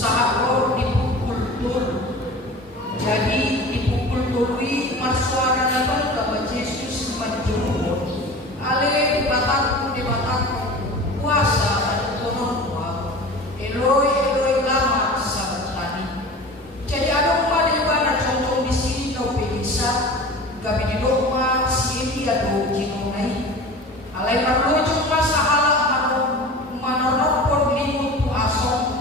sahur dipukul tur. Jadi dipukul turi marsuara nabal kaba Yesus manjurun. Ale dibatan puasa dan konon Eloi Eloi lama sabat tani. Jadi ada umat di mana contoh di sini no bisa gabi di rumah si dia do kinonai. Alai marlo cuma sahala manopon limut puasong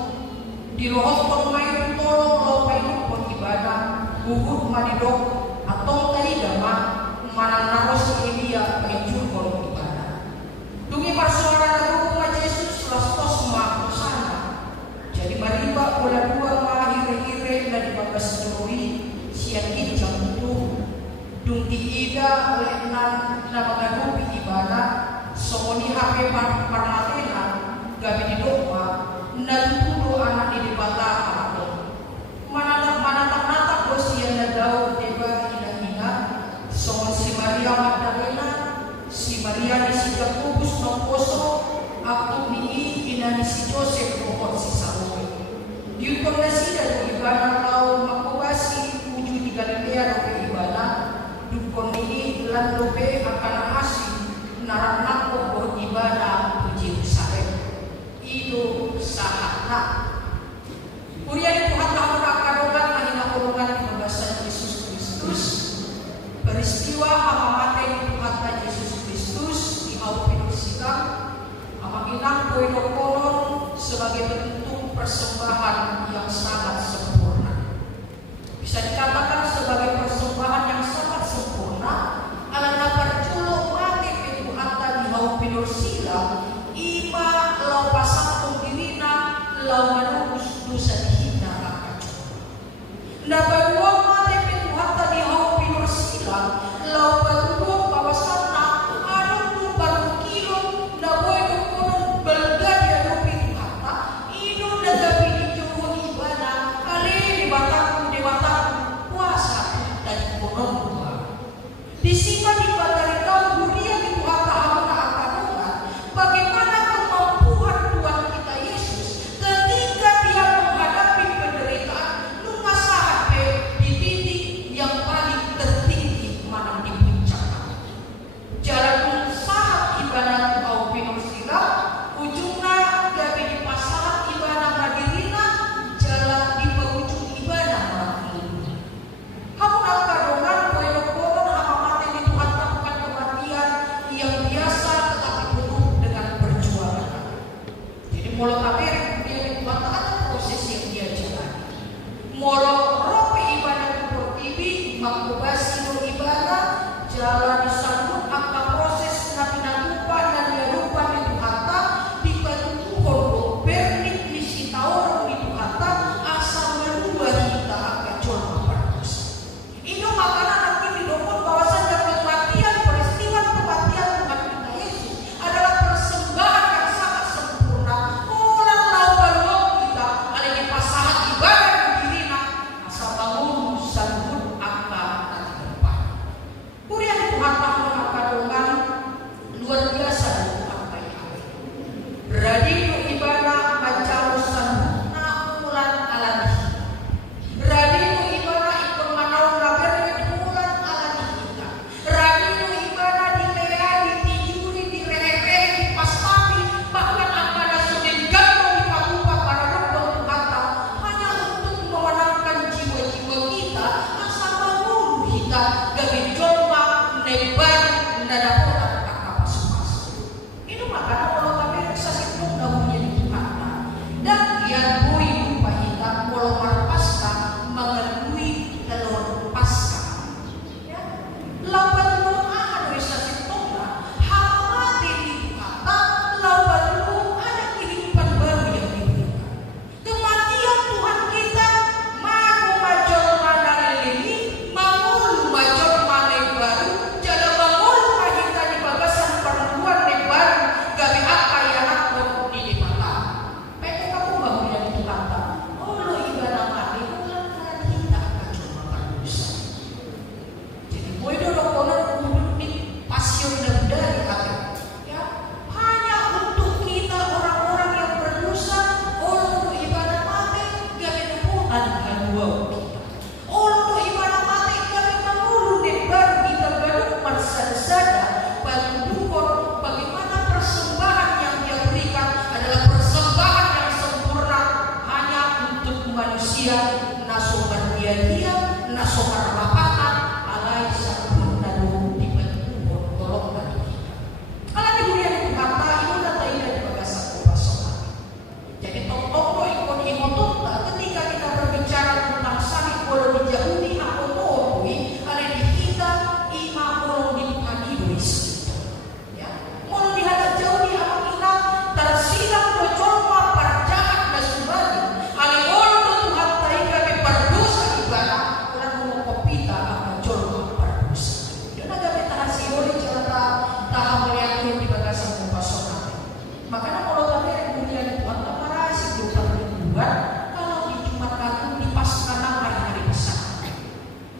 di lohot pon main tolong lo painu pon ibadah gugur madidok atau tadi dama mananaros si dia penjur pon ibadah. Dungi marsuara lagu umat Yesus lastos ma sana. Jadi mariba bola dua mahir-hire dan dibagas juri siang jam itu dung diida oleh nama ngadupi ibadah somoni HP parmatena gabi di doa nantulo anak di bata atau mana bosian na daw deba ina somon si Maria Magdalena si Maria di si Jakobus no poso aku ni ina ni si Joseph pohon si Salome di kondisi dari ibadah lau makobasi uju di Galilea dari ibadah dukon ini lan lobe akan asih narak ko ibadah puji Yerusalem itu sahana kuliah di Tuhan tahun kadongan mahina kolongan di pembahasan Yesus Kristus peristiwa hamamate di Tuhan Yesus Kristus di haupi sikam amakinang poin kolon sebagai bentuk persembahan yang sangat sempurna. Bisa dikatakan sebagai persembahan yang sangat sempurna alana perculo mati pintu hatta di haupi sila ima lau pasang dirina lau manubus dosa dihina akan na baguang mati pintu hatta di haupi sila lau baguang pawasanna anong tumpang kilo na boy konon belga di haupi hatta ino na gabi di jauh ibadah kali di bataku puasa dan konon disimpan di batari kau dunia di Tuhan hamna akan bagaimana kemampuan Tuhan kita Yesus ketika dia menghadapi penderitaan lumasa HP manusia naso dia naso marapatan alay sa punado di pagbubuhat kolong na doon. Alam niyo yan ito kata, ito na tayo na ipagasa ko pasokan. Jadi toko ikon imotot ketika kita berbicara tentang sami kolong di Yahudi ako noon ada dikita ima kolong di Panidois. Ya, kolong di hadap jauh di amang ina tersilang berjolma perjahat na subali. Ada kolong do Tuhan tayo kami berdosa ibadah karena mengkopita akan jolma berdosa. Yun agad itahasio di cerita tahap melihatnya di bagasan kumpasokan. Makanya kalau kami kemudian Tuhan tak marah si Tuhan berbuat kalau di Jumat Agung di Paskah hari-hari besar.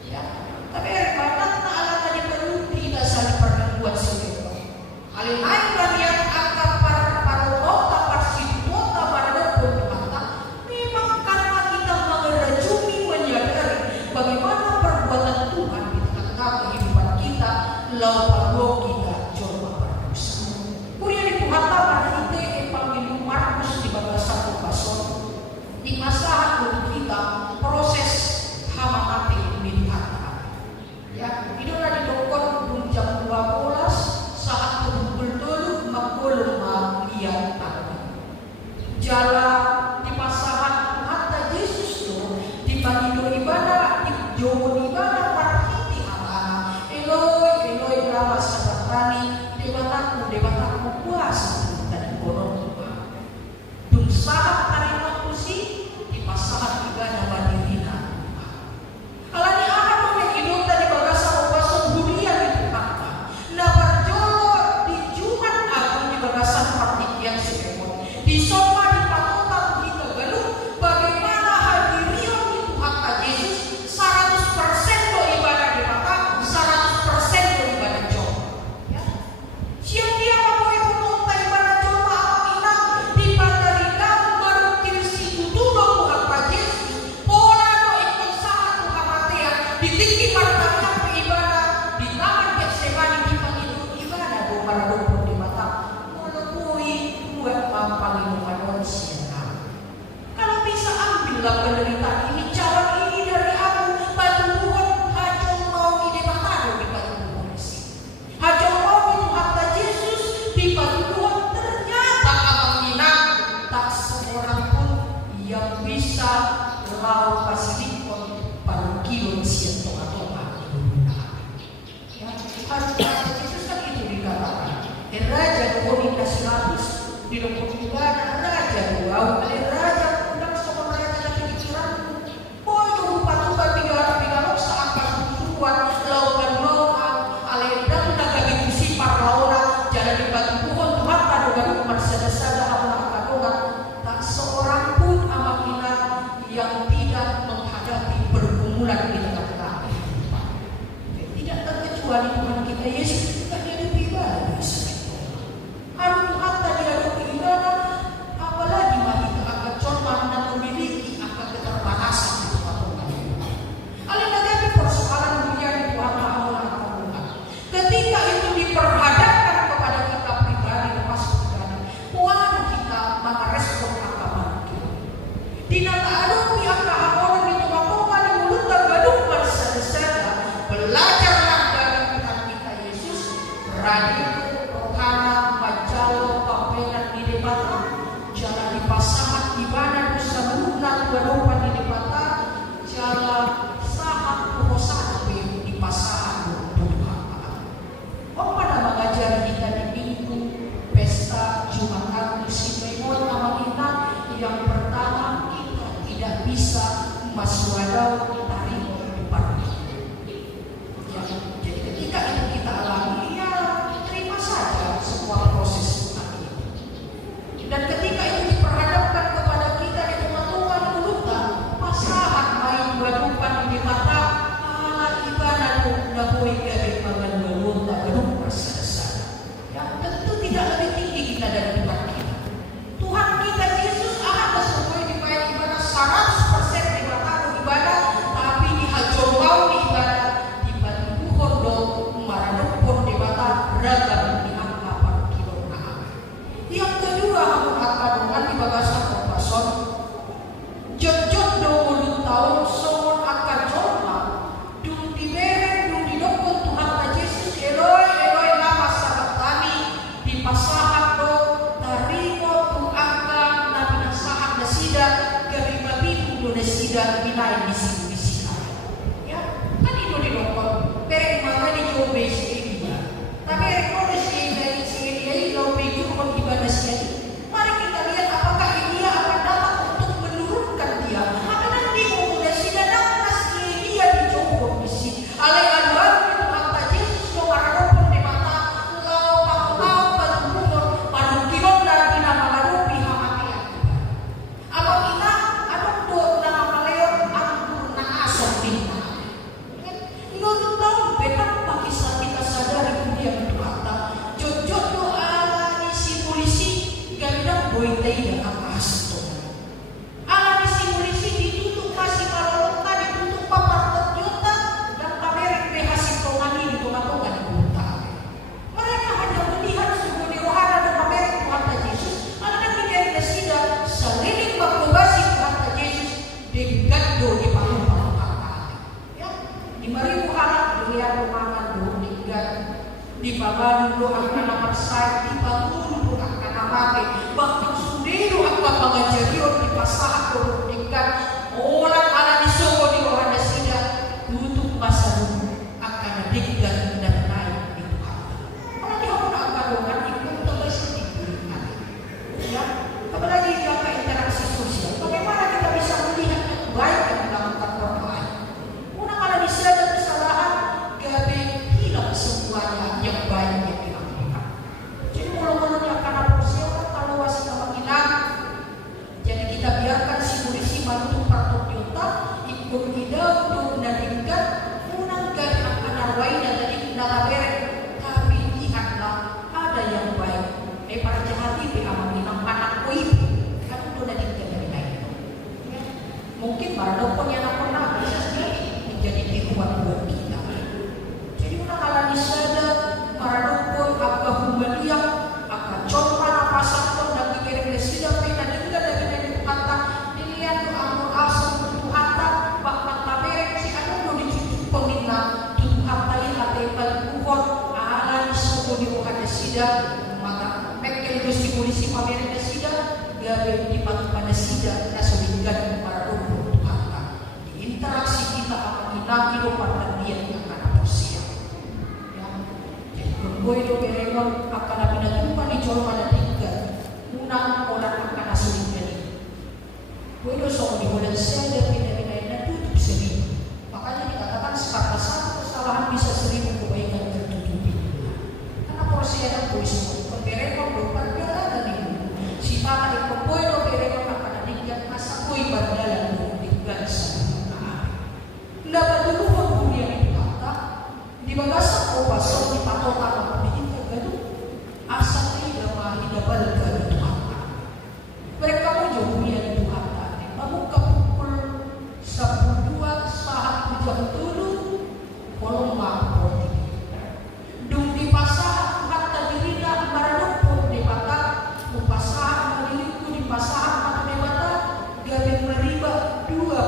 Ya, tapi banyak tak ala tadi perlu tidak saling perbuat sendiri. Alin lain bagian angka para kota parsitota pada pun mata memang karena kita mengerajumi menyadari bagaimana perbuatan Tuhan di tengah-tengah kehidupan kita lalu kita coba berdosa. Kemudian di Puhata pada ide Evangelium Markus di bawah 1 pasal di masa untuk kita proses hama mati dilihatkan. Ya, itulah di dokter jam 12 saat betul-betul makulum lihat tadi. Jalan di pasaran Puhata Yesus itu di pagi ibadah di jauh ibadah parhiti anak Eloi Eloi lama sabatani debataku puasa dan konon Tuhan. Dung sahat tarima kusi di pasaran ibadah badirina. Alani akan memiliki tadi bagasa opason dunia di Puhata. Na berjolo di Jumat Agung di bagasan partikian sekepon. Di Soma di Patota kita galuh bagaimana hadirion di Puhata Yesus 100% do ibadah di mata 100% do ibadah jom. Ya. Siang dia mau yang menonton ibadah jom apa inang di Pandaringan berukir situ dulu Puhata Yesus. Pola do ikut saat Puhamatea di tinggi martabat ibadah di taman Getsemani di panggilan ibadah do para dukun di mata melepui buat pampangin manusia. Kalau bisa ambillah penderitaan ini, cawan ini dari aku, batu Tuhan hajong mau ide batado di batu Tuhan isi. Hajong mau di Puhata Yesus di batu Tuhan ternyata abang minang tak seorang pun yang bisa lau pasilikon paru kilon siya tonga-tonga ya, Puhata Yesus kan itu dikatakan Raja Kuning kasih habis di lembut ibadah Raja Duau Raja undang sama raja dan pikiran boy lupa-lupa tiga saat pertujuan lautan lautan alendang naga itu sipar laura jalan di batu pohon Tuhan pada marsada-sada amal-akadogan tak seorang pun amakina yang tidak menghadapi pergumulan di tengah-tengah kehidupan. Tidak terkecuali Tuhan kita Yesus juga hidup ibadah bisa. Harus Tuhan tadi ada ibadah, apalagi mari kita akan coba dan memiliki akan keterbatasan di tengah-tengah kehidupan. Alih dari persoalan dunia di Tuhan Allah Tuhan. Ketika itu diperhadapkan kepada kita pribadi termasuk pribadi, Tuhan kita maka respon agama kita. Di nata aduk di angka orang di tengah-tengah di mulut dan gaduh bersada-sada belajarlah dari Tuhan kita Yesus radio rohana majalo pameran di debata jalan di pasangan ibadah dosa lunak wadopan di debata jalan sahat puhosape di pasangan Tuhan. Oh pada mengajari kita di minggu pesta Jumat Agung Simeon nama kita yang pertama kita tidak bisa maswadau tarik depan. Ya, jadi ketika itu kita alami ya terima saja semua proses Tuhan itu. Dan ketika itu diperhadapkan kepada kita di tengah-tengah mulut pasahan main wadupan di mata ala ibadah naboy gabe magan walun tak gedung bersada-sada. Ya tentu tidak lebih tinggi kita dari Tuhan kita. Tuhan kita Yesus ada sesuai dibayar ibadah 100% di mata ibadah desida binain di sisi ya kan itu di dokter perek maka di coba sih tapi rekomendasi dari sini lo pikir kon ibadah sih mari kita lihat apakah dia akan dapat untuk menurunkan dia maka nanti desida dapat dia dicoba misi alai aduan itu kata Yesus lo karena di mata lo pangkau patungun padukimon dari bina malarupi hamatian apa kita aduk tuh nama maleor ampun na asal bina lo tahu betapa kisah kita sadari dia berkata jujur doa isi polisi gandang boy tidak akas ala isi polisi ditutup kasih malota ditutup papar terjuta dan taberik behasi tongani di tonga-tonga di kota mereka hanya melihat suku di rohana dan taberik Tuhan Yesus anak kita desida seliling bakubasi Tuhan Yesus dengan do di palu-palu kata ya 5.000 anak dilihat rumangan do di baban do akan amat saya di bangun do akan amate bahkan sundero akan pangajarion di pasahat do dikat orang ala di soko di rohana sida tutup masa dulu akan diggan dan naik di Tuhan kalau dia pun akan dokan ikut terus diberikan ya apalagi jangka interaksi sosial bagaimana kita bisa melihat baik yang dilakukan orang lain una kalau disadar kesalahan gabe hilang semuanya yang baik yang dilakukan jadi kalau yang karena persiapan kalau wasih kemungkinan jadi kita biarkan si polisi bantu patut juta ikut tidak untuk menandingkan unang gabe akan arwai dan tadi kita berek tapi lihatlah ada yang baik para jahat itu amanginang anak kuih kan udah nandingkan dari lain ya. Mungkin walaupun yang pernah bisa menjadi tiruan buat kita jadi unang ala disadar maradokon apa humaliang akan coba napasan pun dan dikirim resida pena juga dari kata dilihat amur asal tuh hatta bahkan taberek si anu di pemina tuh hatta yang hati palukon ala disuruh di bukan resida maka mekel gusti polisi pamerek resida gabe di pada sida nasolinggan maradokon tuh hatta di interaksi kita akan inang hidup pada dia yang akan bersiap Boy do beremon akan pinatupan di colo pada tiga unang orang akan asli jadi boy do so di bulan saya pindah-pindah tutup 1.000 makanya dikatakan kata satu kesalahan bisa 1.000 kebaikan tertutupi karena persiapan boy semua beremon bukan jalan itu si tanah itu boy do beremon akan dikat masa boy berjalan dengan sana dapat dulu dunia itu kata di bagasan obasan di patokan asal tidak mahida balga itu apa mereka mau jauh ya itu apa membuka pukul 12 saat jam 7 kolom mampur dung di pasar hatta dirina maradopun di patah pasar meniliku di pasar atau di mata gabe meriba dua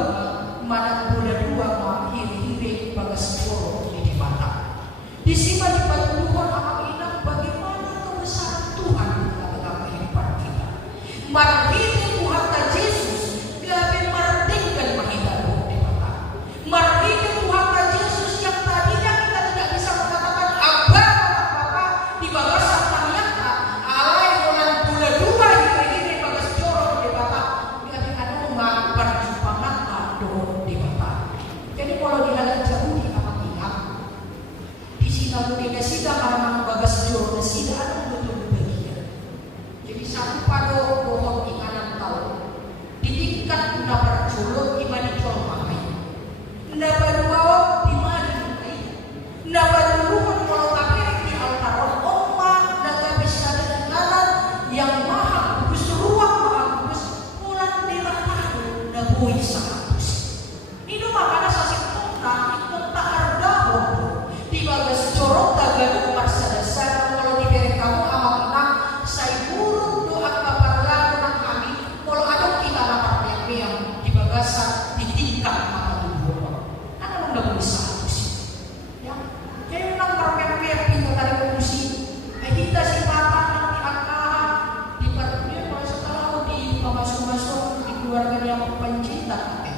mana bola dua hiri-hiri bagas poro di mata disimpan di patuluhan akan inang bagaimana kebesaran Tuhan dalam kehidupan kita. Marhiti Tuhan Yesus gabe mardingkan mahita di mata. Marhiti Tuhan Yesus yang tadinya kita tidak bisa mengatakan abah Bapa di bagasan paniata alai bulan bola dua hiri-hiri bagas jorok di mata gabe anu berjumpa mata di mata. Jadi kalau dihalang jauh di apa ingat di sinagu di sida karena bagas jorok di sida anu betul bagian. Jadi satu pado bohong di kanan tahu di tingkat dapat jolok iman di jolok makai dapat bawa di mana makai dapat ruhun kalau tapirik di altar oma dapat bisa dengan yang maha bagus ruang maha bagus pulang di ratahu nabui seratus itu makanya sasik tongkang itu tak harga di bagas jorok tagadu parsa dasar kalau diberi kamu amal menang saya buruk doa kepada kami kalau ada kita dapat yang di bagasan di tingkat mata tubuh karena udah bisa ya jadi menang permen-permen pintu dari komisi kita si mata nanti akan di perdunia kalau setelah di masuk-masuk di keluarga yang pencinta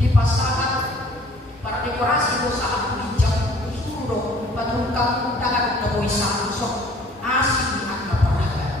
di pasahan para dekorasi dosa aku bijak suruh dong patungkang undangan udah bisa sok asik di angka peragaan.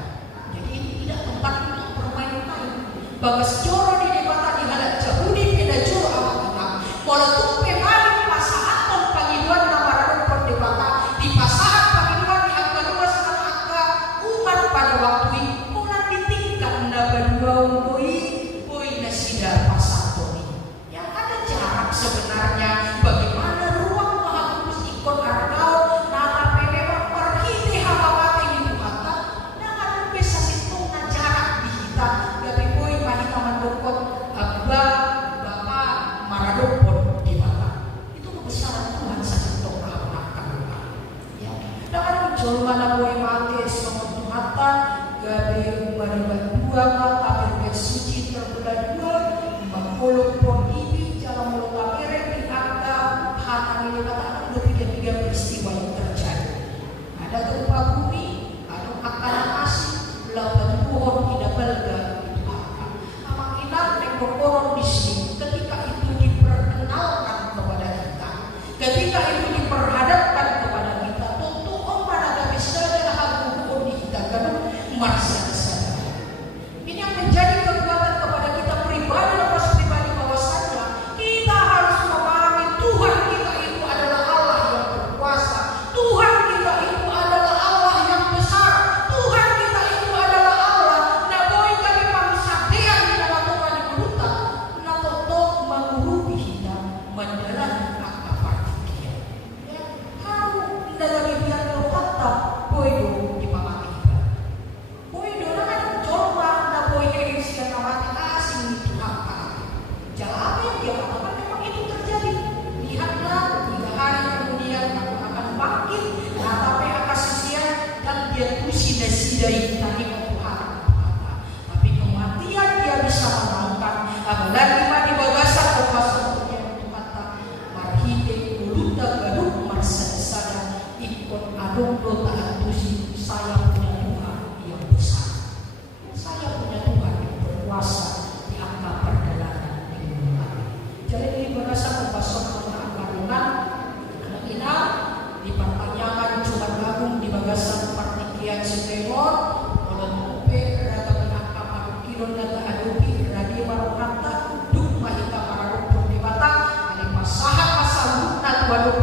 Jadi ini tidak tempat untuk bermain-main. Bagas joro di debata di halat jahudi peda joro awak kita. Walaupun pemain pasahan ton pangiluan nama radon perdebata di pasahan pangiluan di angka dua setengah angka umat pada waktu ini mulai ditingkat mendapat dua ungkoi nasida pasar ini. Yang ada jarak sebenarnya bagaimana ruang Maha Kudus ikon argau nama memang perhiti hawawate ibu kata nah ada bisa situng na jarak di kita gabi boy mahita mandokot abba bapak maradopon di mata itu kebesaran Tuhan saja untuk melakukan ya dan ada jol mana boy mati semua Tuhan gabi baribat dua mata bersuci terbelah dua mengkolok pon ini jalan mulut akhirnya di angka hati ini katakan udah tiga peristiwa yang terjadi. Ada gempa bumi, ada akan asing, lawan pohon tidak belga itu apa? Amakinan nekrokoron di sini ketika itu diperkenalkan kepada kita, ketika itu diperhadapkan kepada kita, tentu om pada bisa ada hal di kita kan merasa ini yang menjadi kekuatan kepada kita pribadi lepas pribadi bahwasanya kita harus memahami Tuhan kita itu adalah Allah yang berkuasa, Tuhan kita itu adalah Allah yang besar, Tuhan kita itu adalah Allah na boy kami manusia yang kita Tuhan di buta na toto mengurupi kita menjalani akta partikia ya haru dalam biar kata boy di mama kita boy dona kan coba apa yang dia katakan memang itu terjadi. Lihatlah 3 hari kemudian aku akan bangkit tapi akan sesia dan dia tusi sidai tadi Tuhan. Tapi kematian dia bisa menangkan apalagi mati bagasan kuasa-kuasanya itu kata marhite uluta garuk marsada ikut adung dota tusi saya punya Tuhan yang besar. Saya punya Tuhan yang berkuasa di angka perjalanan. Jadi ini berasa kepasok angkarunan anak ina dipertanyakan cuma gabung di bagasan partikian Sitemor oleh Upe rada angka parukilon data adupi radi marokanta duk mahita pararuk perdebata ali pasahan pasal lukna tuaduk